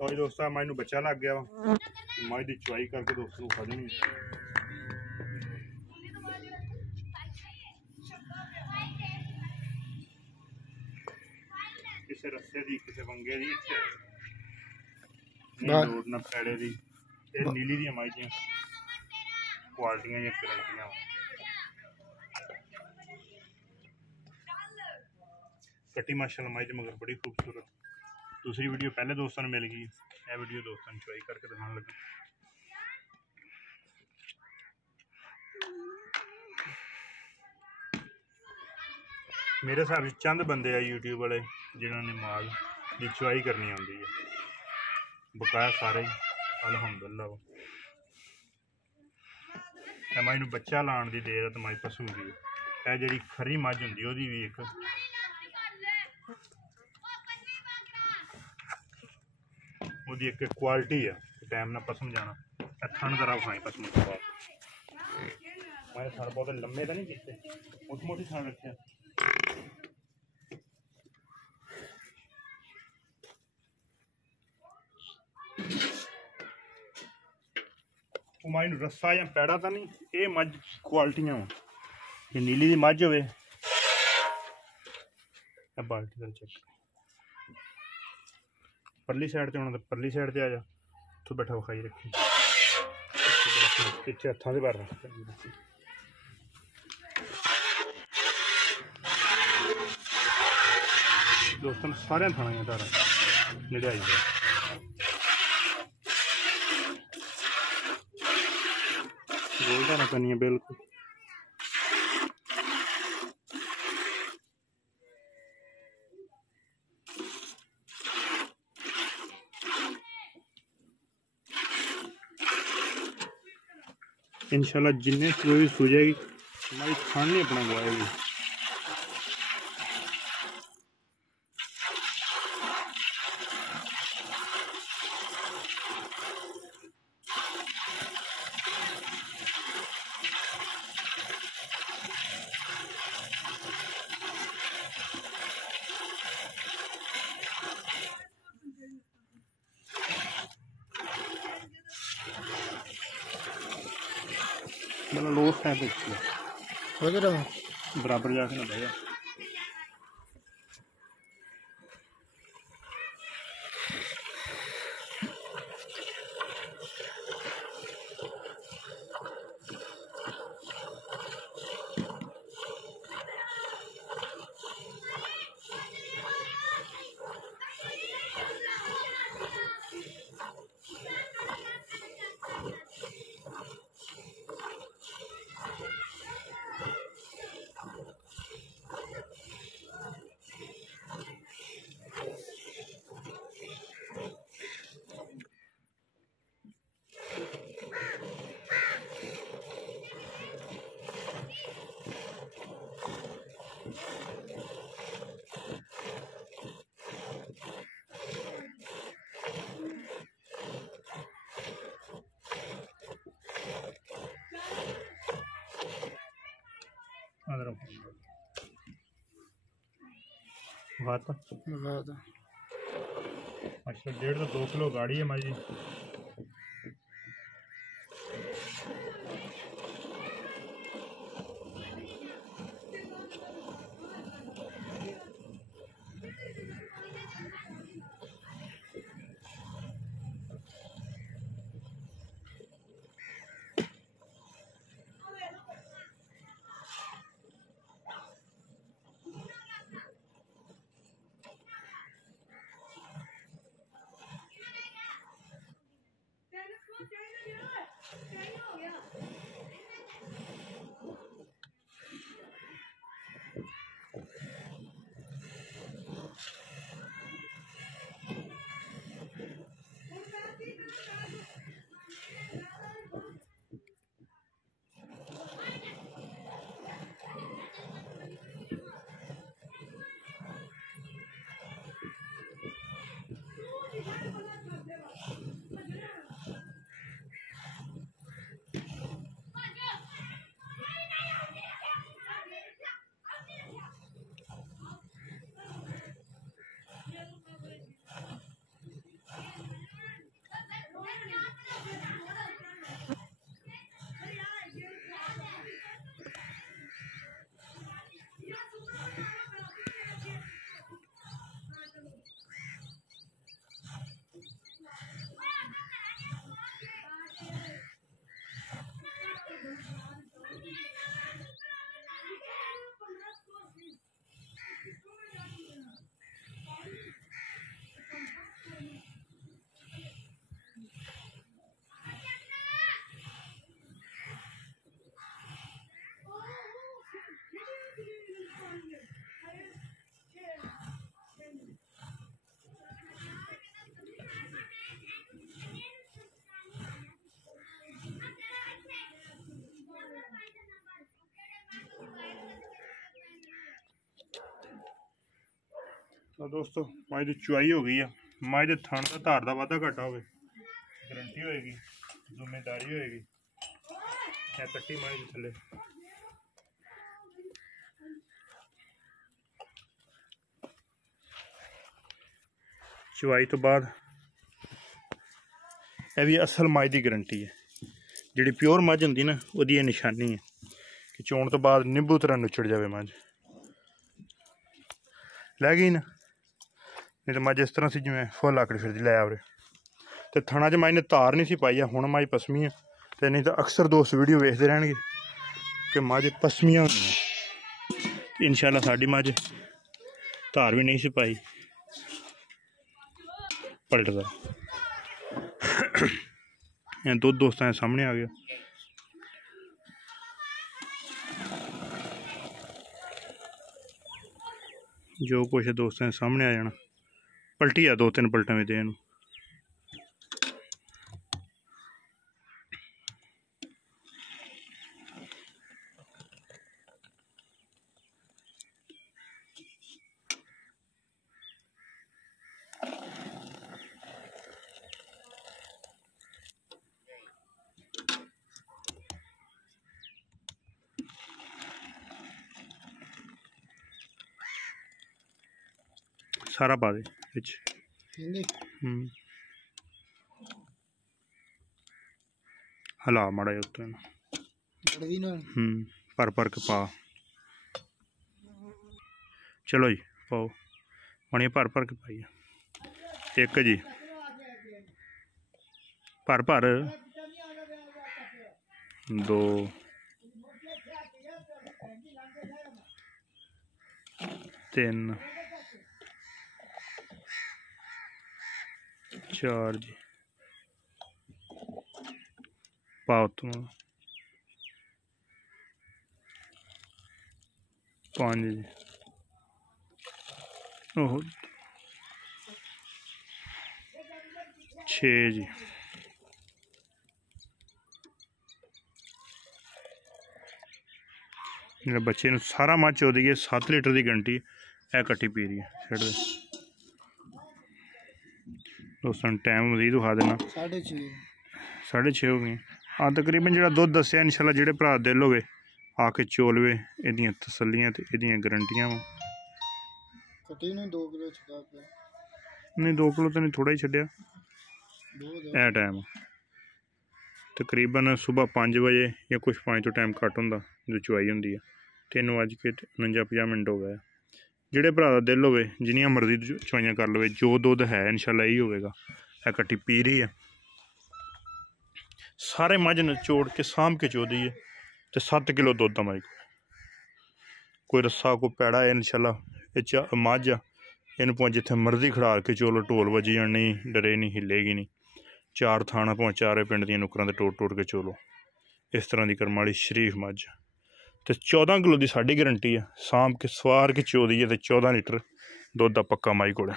और दोस्तों मैं बच्चा लग गया मैं दी चवाई करके दोस्तों खा देनी किसी रस्ते दी किसी वंगे दी लोड ना पैड़े दी नीली दी माई दी क्वालिटियां या गारंटियां कट्टी माशाल्लाह माई मगर बड़ी खूबसूरत। दूसरी वीडियो पहले दोस्तों ने मिल गई, यह वीडियो दोस्तों ने चवाई करके दिखाने लगा। मेरे हिसाब से चंद बंदे हैं यूट्यूब वाले जिन्होंने माल की चवाई करनी आती है, बकाया सारे अलहमदुलिल्लाह। मैं बच्चा लाने की देर है तो मैं पसूंगी है जी खरी मझ होंगी वो भी एक ਉਹਦੀ एक क्वालिटी है टाइम ना पसम जाना थन तरह खाई पसम के बाद मैं थन बहुत लम्बे तो नहीं किए मोटी मोटी थन रखे मैं रस्सा या पैड़ा तो नहीं ये मझ क्वालिटियां हो नीली की मझ हो बाल्टी का चेक परली साइड से होना तो परली साइड से आ जा तू बैठा विखाई रखी पिछे हथा से बाहर रख दोस्तों सारे थाना धारा नेड़े आई गया गोल धारा करनी है बिल्कुल। इंशाल्लाह जिन्हें कोई सो जाएगी हमारी खान नहीं अपना गवाएगी। मतलब लोट है बराबर जाके ना भैया अच्छा 1.5 से 2 किलो गाड़ी है हमारी। तो दोस्तों मज की चुआई हो गई है। मज के थण का धार का वाधा घाटा हो गारंटी होएगी, जिम्मेदारी होएगी। कट्टी मज के थले चुआई तो बाद यह भी असल मज की गारंटी है। जी प्योर मझ होंगी ना वही ये निशानी है कि चोण तो बाद निंबू तरह नुचड़ जाए मझ। लै गई ना, नहीं तो मझ इस तरह से जिमें फुल आकड़ी फिरती लै आवरे। तो थणा च मझ ने धार नहीं सी पाई है, हुण मझ पसमी है। तो नहीं तो अक्सर दोस्त वीडियो वेखते रहणगे कि मझ पसमियां होंदियां। इंशाअल्लाह साडी मझ धार भी नहीं सी पाई, पलटदा दुध दोस्तों के सामने आ गया। जो कुछ दोस्तों के सामने आ जाना। पलटी आ 2-3 पलटा में देन। सारा पा दे हला माड़ा उत्ते पर के पा। चलो जी पाओ पानी भर के पाइए। एक जी भर 2 3 4 जी पाओ तुम 5 जी ओह 6 जी मेरे बच्चे सारा मझ चो दी है। 7 लीटर की गारंटी है। कट्टी पी रही है छड़ दे दोस्तों। टाइम मजीद दिखा देना 6:30 हो गई। हाँ तकरीबन जो दुध दसिया इंशाल्लाह जो भरा दिल हो आके चोलवे एदियां तसलियां ते एदियां गारंटियां वा। नहीं 2 किलो तो नहीं, थोड़ा ही छड्डिया। ए टाइम तकरीबन सुबह 5 बजे या कुछ 5 तो टाइम घट होंदा जो चुआई होंदी है। 3:49 हो गए। जिहड़े भरा दा दिल होवे जिन्नियां मर्जी चुआइयां कर लवे, जो दुध है इंशाल्लाह यही होवेगा। ए कट्टी पी रही है। सारे मझ नचोड़ के साम के चो दी है। तो 7 किलो दुध दा मझ कोई रस्सा कोई पैड़ा है इंशाल्लाह मझ आ। इन भावें जिथे मर्जी खड़ार के चोलो, ढोल बजी जानी, डरे नहीं, हिलेगी नहीं। 4 थाना भावें 4 पिंड दी नुकरां ते टोट के चोलो। इस तरह की करमाली शरीफ मझ। तो 14 किलो की साड़ी गारंटी है। साम के सवार के चो दी है। तो 14 लीटर दुध का पक्का मझ कोल है।